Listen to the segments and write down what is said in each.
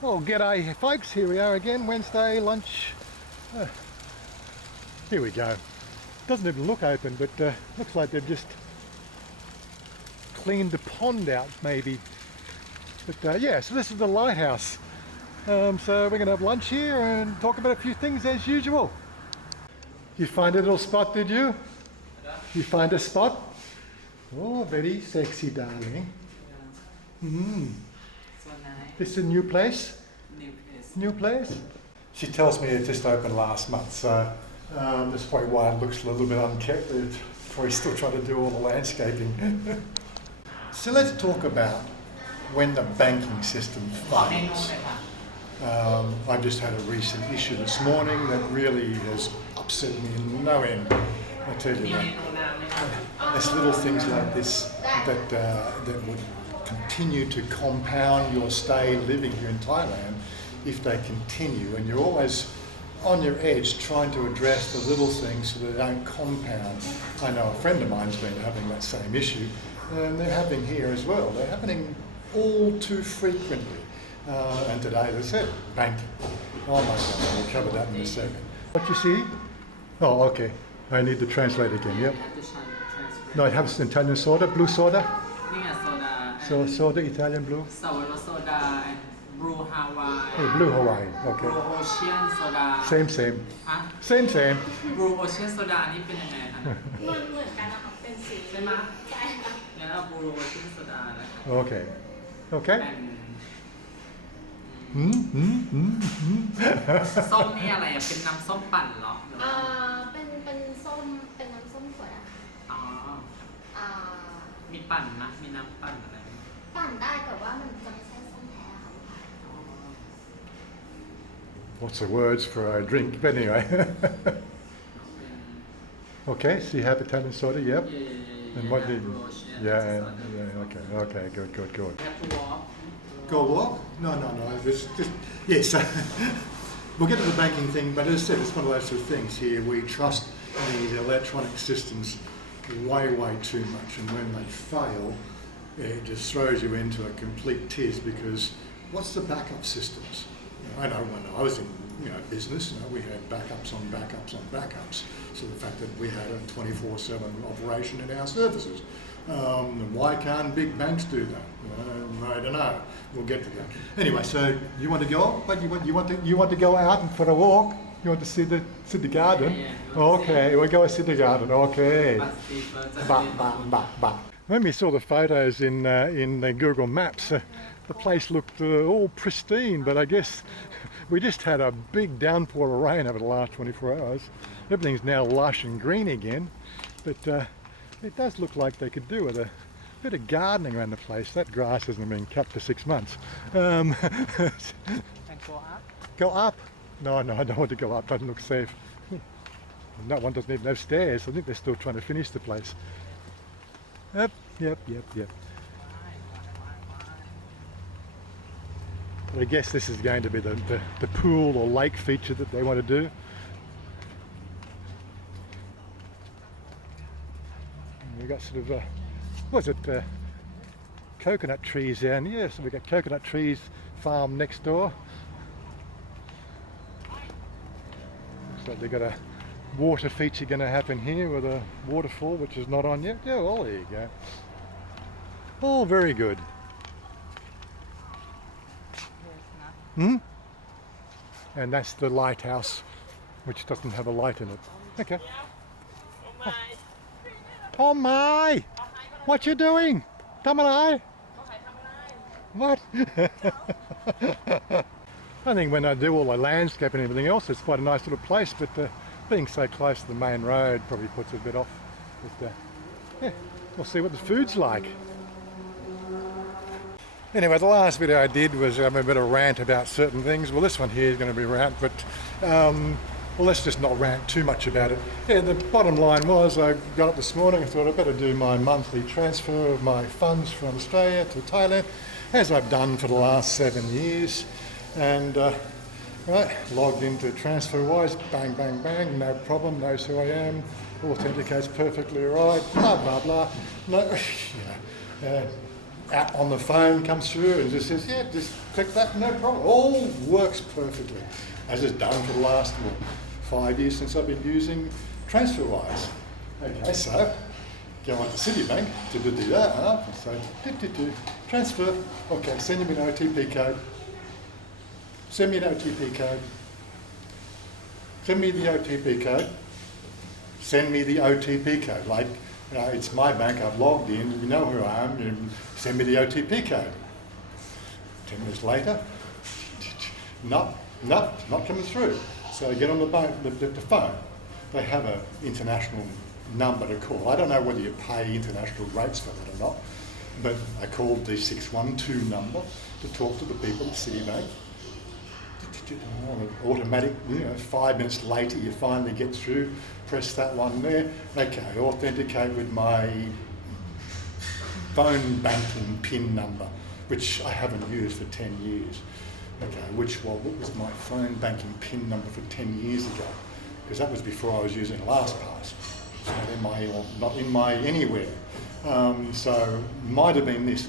Oh, g'day folks, here we are again, Wednesday lunch. Here we go. Doesn't even look open, but looks like they've just cleaned the pond out maybe. But yeah, so this is the lighthouse. So we're going to have lunch here and talk about a few things as usual. You find a little spot, did you? You find a spot? Oh, very sexy, darling. So nice. This is a new place? New place. New place? She tells me it just opened last month, so that's probably why it looks a little bit unkept. They're probably still trying to do all the landscaping. So let's talk about when the banking system ขอเมนู fails. หน่อยค่ะ I've just had a recent issue this morning that really has upset me in no end. I tell มี you เม that. นูน้ำไหมคะ There's little things like this that would continue to compound your stay living here in Thailand if they continue, and you're always on your edge trying to address the little things so they don't compound. I know a friend of mine's been having that same issue, and they're happening here as well. They're happening all too frequently. And today, as I said, banking. Oh my God, we'll cover that in a second. What you see? Oh, okay. I need to translate again, yep. You have to transfer. No, I have Italian soda, blue soda. นี่ไงโซดา So soda, Italian blue. สวรสโซดา and blue Hawaii Oh, blue Hawaii. Okay. blue ocean โซดา Same, same. ฮะ Same, same. blue ocean โซดานี่เป็นยังไงคะ เหมือนกันนะคะเป็นสี ใช่ไหม ใช่ค่ะ งั้นเอา blue ocean โซดาเลย Okay. Okay. and ส้ ส้มนี่อะไรอ่ะเป็นน้ำส้มปั่นเหรอหรือว่า เป็นส้มเป็นน้ำส้มสวยอะค่ะ อ๋อ อ่า มีปั่นนะมีน้ำปั่นอะไรไหม ปั่นได้แต่ว่ามันจะไม่ใช่ส้มแท้ค่ะลูกค้า อ๋อ What's the words for a drink? But anyway. เป็น Okay, so you have Italian soda, yep. And what did? blue ocean Yeah, okay, okay, good, good, good. have to walk Go walk? No. Just yes. We'll get to the banking thing, but as I said, it's one of those sort of things here. We trust these electronic systems way too much, and when they fail, it just throws you into a complete tiz because what's the backup systems? I know when I was in business, we had backups on backups on backups. So the fact that we had a 24/7 operation in our services. Why can't big banks do that? I don't know. We'll get to that. Anyway, so you want to go? But you want to go out and for a walk? You want to see the garden? Yeah. Okay, we'll go and see the garden. Okay. but people Bah. When we saw the photos in Google Maps, the place looked all pristine, but I guess we just had a big downpour of rain over the last 24 hours. Everything's now lush and green again, but it does look like they could do with a bit of gardening around the place. That grass hasn't been cut for 6 months. and go up Go up? No, I don't want to go up. Doesn't look safe. That one doesn't even have stairs. I think they're still trying to finish the place. Yep. But I guess this is going to be the pool or lake feature that they want to do. We've got sort of, coconut trees down here. So we've got coconut trees farm next door. Looks like they've got a water feature going to happen here with a waterfall which is not on yet. Yeah, well, there you go. All very good. And that's the lighthouse, which doesn't have a light in it. Okay. Oh my! What you doing? Tamalai? What? I think when I do all the landscape and everything else, it's quite a nice little place, but being so close to the main road probably puts it a bit off. But yeah, we'll see what the food's like. Anyway, the last video I did was a bit of rant about certain things. Well, this one here is going to be rant, but well, let's just not rant too much about it. Yeah, the bottom line was I got up this morning and thought I'd better do my monthly transfer of my funds from Australia to Thailand, as I've done for the last 7 years. And right, logged into TransferWise, bang, no problem, knows who I am, authenticates perfectly right, blah. No, app on the phone comes through and just says, yeah, just click that, no problem. All works perfectly, as it's done for the last 5 years since I've been using TransferWise. Okay, so go on to Citibank to do that. So transfer. Okay, send me an OTP code. Send me an OTP code. Send me the OTP code. Send me the OTP code. Like, it's my bank, I've logged in, you know who I am, you send me the OTP code. 10 minutes later, not coming through. So I get on the phone. They have an international number to call. I don't know whether you pay international rates for that or not, but I called the 612 number to talk to the people at Citibank. Automatic, 5 minutes later you finally get through, press that one there, okay, authenticate with my phone banking PIN number, which I haven't used for 10 years. Okay, what was my phone banking PIN number for 10 years ago? Because that was before I was using LastPass. It's not in my anywhere. So might have been this,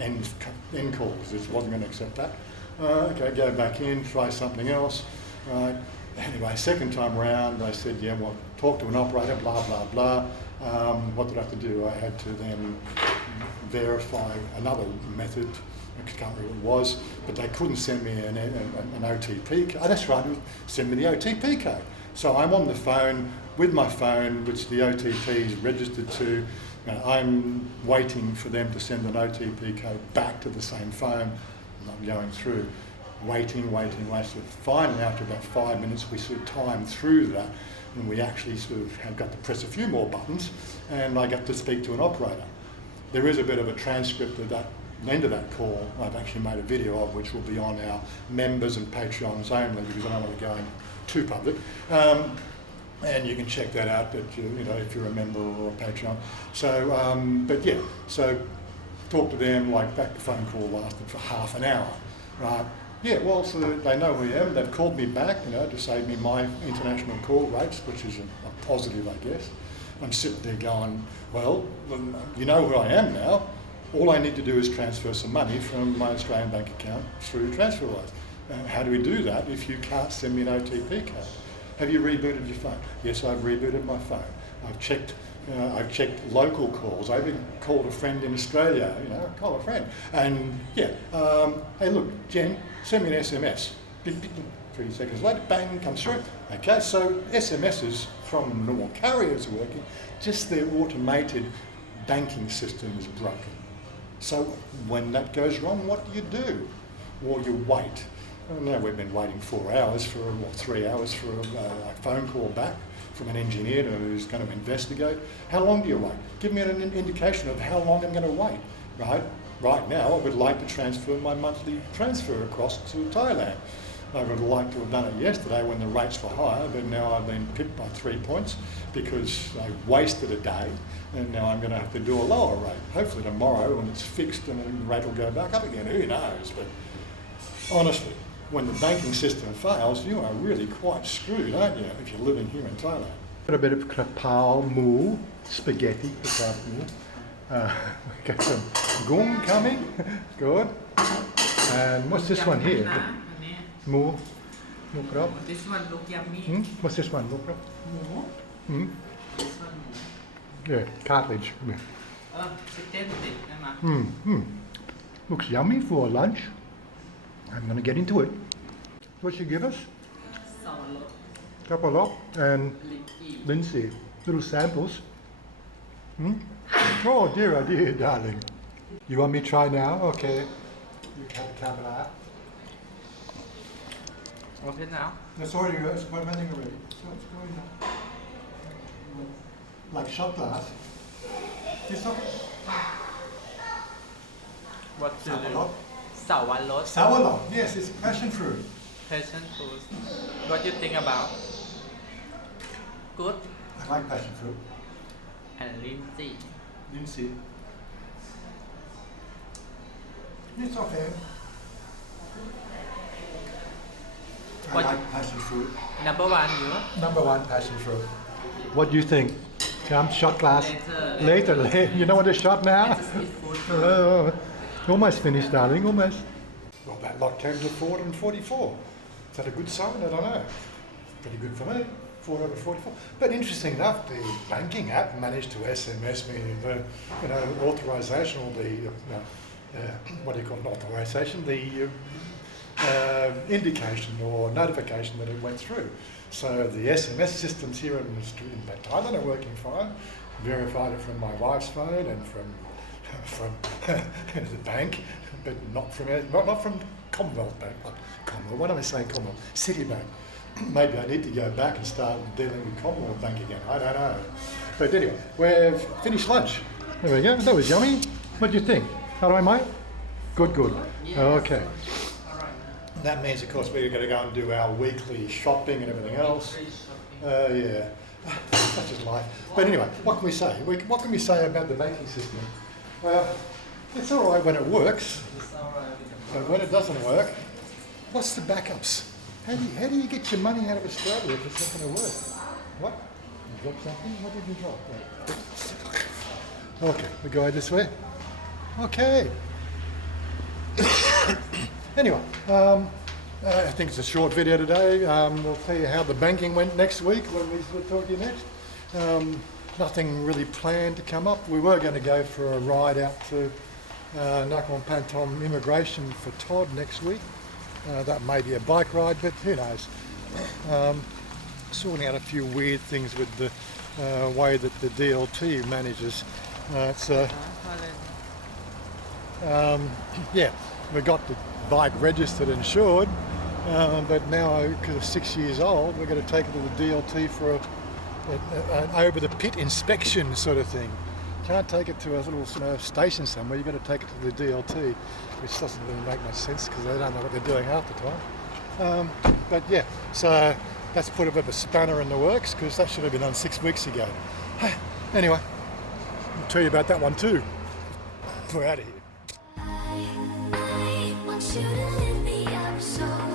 end call, because it wasn't going to accept that. Okay, go back in, try something else. Right. Anyway, second time round, I said, yeah, well, talk to an operator, blah, blah, blah. What did I have to do? I had to then verify another method. I can't remember what it was, but they couldn't send me an OTP code. Oh, that's right, send me the OTP code. So I'm on the phone with my phone, which the OTP is registered to. I'm waiting for them to send an OTP code back to the same phone. I'm going through, waiting. So finally, after about 5 minutes, we sort of timed through that, and we actually sort of have got to press a few more buttons, and I got to speak to an operator. There is a bit of a transcript of that, the end of that call. I've actually made a video of, which will be on our members and Patreons only, because I don't want to go too public. And you can check that out, but if you're a member or a Patreon. So, so talk to them, like that phone call lasted for half an hour, right? Yeah, well, so they know who I am. They've called me back, to save me my international call rates, which is a positive, I guess. I'm sitting there going, well, you know who I am now. All I need to do is transfer some money from my Australian bank account through TransferWise. How do we do that if you can't send me an OTP code? Have you rebooted your phone? Yes, I've rebooted my phone. I've checked local calls. I've even called a friend in Australia, call a friend. And hey look, Jen, send me an SMS. 3 seconds later, bang, comes through. Okay, so SMSs from normal carriers are working, just their automated banking system is broken. So when that goes wrong, what do? Well, you wait. Now we've been waiting 4 hours 3 hours for a phone call back from an engineer who's going to investigate. How long do you wait? Give me an indication of how long I'm going to wait, right? Right now, I would like to transfer my monthly transfer across to Thailand. I would like to have done it yesterday when the rates were higher, but now I've been pipped by 3 points because I wasted a day, and now I'm going to have to do a lower rate. Hopefully tomorrow, when it's fixed and the rate will go back up again, who knows? But honestly, when the banking system fails, you are really quite screwed, aren't you, if you're living here in Thailand? Got a bit of krapao moo, spaghetti, krapao moo. We got some gung coming, good. And what's this one here? Moo, moo krap. This one look yummy. What's this one, moo krap? Moo. This one moo. Yeah, cartilage. Chicken ติดได้ไหม Looks yummy for lunch. I'm going to get into it. What she give us? ซอสรส Kapalok and ลิ้นจี่ Lindsay. Little samples. Oh dear, oh dear, darling. You want me to try now? Okay. You have the camera. Okay now That's already, it's running already. So it's going now. Like shot glass. This one? What to do Sapalok. สาวรส Sourlop. Yes, it's passion fruit. passion fruit what you think about good I like passion fruit. and ลิ้นจี่ Lindsay. It's okay. I What- like passion fruit. number one you Number one, passion fruit. What do you think? Come, shot glass. Later. Later. You know what a shot now? Just eat food. Almost finished, darling, almost. Well, that lot came to 444. Is that a good sign? I don't know. Pretty good for me. 4 over 44. But interesting enough, the banking app managed to SMS me the, authorization or the, what do you call it, authorization? The indication or notification that it went through. So the SMS systems here in Thailand are working fine. Verified it from my wife's phone and from the bank, but not from Commonwealth Bank. Commonwealth. What am I saying? Commonwealth. Citibank. Maybe I need to go back and start dealing with Commonwealth Bank again. I don't know. But anyway, we've finished lunch. There we go. That was yummy. What do you think? How do I, mate? Good, good. Yes. Okay. All right. That means, of course, we're going to go and do our weekly shopping and everything else. Yeah. Such is life. But anyway, what can we say? What can we say about the banking system? Well, it's all right when it works, It's all right. but when it doesn't work, what's the backups? How do you get your money out of Australia if it's not going to work? What? You dropped something? What did you drop? Okay, we go this way. Okay. Anyway, I think it's a short video today. We'll tell you how the banking went next week when we talk to you next. Nothing really planned to come up. We were going to go for a ride out to Nakhon Pathom immigration for Todd next week. That may be a bike ride, but who knows. Sorting out a few weird things with the way that the DLT manages. Yeah, we got the bike registered and insured, but now because it's 6 years old, we're going to take it to the DLT for an over the pit inspection sort of thing. Can't take it to a little station somewhere. You've got to take it to the DLT, which doesn't really make much sense because they don't know what they're doing half the time. But yeah, so that's put a bit of a spanner in the works because that should have been done 6 weeks ago. Anyway, I'll tell you about that one too. We're out of here. I want you to lift me up so